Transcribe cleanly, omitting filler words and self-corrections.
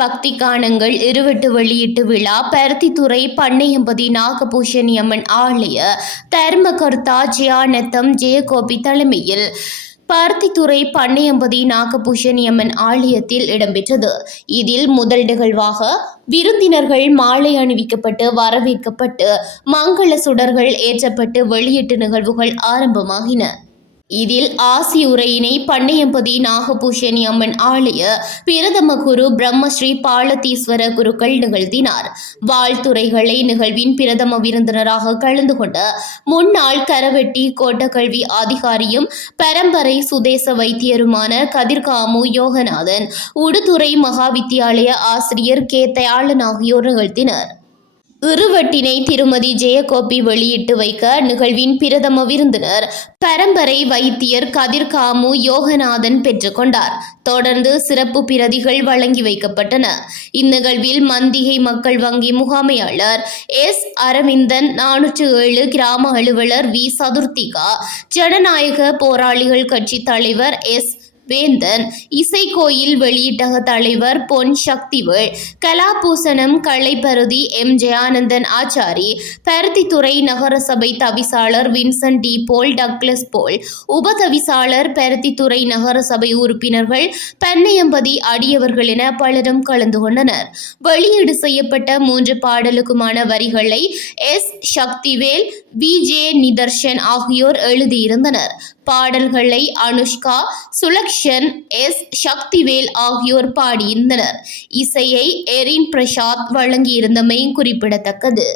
பக்தி கானங்கள் இருவட்டு வெளியீட்டு விழா பருத்தித்துறை பண்ணையம்பதி நாகபூஷணி அம்மன் ஆலய தர்மகர்த்தா ஜெயானத்தம் ஜெயகோபி தலைமையில் பருத்தித்துறை பண்ணையம்பதி நாகபூஷணி அம்மன் ஆலயத்தில் இடம்பெற்றது. இதில் முதல் நிகழ்வாக விருந்தினர்கள் மாலை அணிவிக்கப்பட்டு வரவேற்கப்பட்டு மங்கள சுடர்கள் ஏற்றப்பட்டு வெளியீட்டு நிகழ்வுகள் ஆரம்பமாகின. இதில் ஆசி உரையினை பண்ணையம்பதி நாகபூஷணி அம்மன் ஆலய பிரதம குரு பிரம்மஸ்ரீ பாலதீஸ்வர குருக்கள் நிகழ்த்தினார். வாழ்த்துரைகளை நிகழ்வின் பிரதம விருந்தினராக கலந்து கொண்ட முன்னாள் கரவெட்டி கோட்டக்கல்வி அதிகாரியும் பரம்பரை சுதேச வைத்தியருமான கதிர்காமு யோகநாதன், உடுதுறை மகாவித்தியாலய ஆசிரியர் கே தயாளன் ஆகியோர் நிகழ்த்தினர். இருவட்டினை திருமதி ஜெயகோபி வெளியிட்டு வைக்க நிகழ்வின் பிரதம விருந்தினர் பரம்பரை வைத்தியர் கதிர்காமு யோகநாதன் பெற்றுக்கொண்டார். தொடர்ந்து சிறப்பு பிரதிகள் வழங்கி வைக்கப்பட்டன. இந்நிகழ்வில் மந்திகை மக்கள் வங்கி முகாமையாளர் எஸ் அரவிந்தன், 407 கிராம அலுவலர் வி சதுர்த்திகா, ஜனநாயக போராளிகள் கட்சி தலைவர் எஸ் வேந்தன், இசைக்கோயில் வெளியீட்டக தலைவர் பொன் சக்திவேல், கலாபூசணம் கலைப்பருதி எம் ஜெயானந்தன் ஆச்சாரி, பருத்தித்துறை நகரசபை தவிசாளர் வின்சென்ட் டி போல், டக்ளஸ் போல், உபதவிசாளர் பருத்தித்துறை நகரசபை உறுப்பினர்கள், பண்ணையம்பதி அடியவர்கள் என பலரும் கலந்து கொண்டனர். வெளியீடு செய்யப்பட்ட 3 பாடலுக்குமான வரிகளை S Sakthivel, V J Nitharshan ஆகியோர் எழுதியிருந்தனர். பாடல்களை அனுஷ்கா, சுலக்ஷன், எஸ் சக்திவேல் ஆகியோர் பாடியிருந்தனர். இசையை எரின் பிரசாத் வழங்கியிருந்தமை குறிப்பிடத்தக்கது.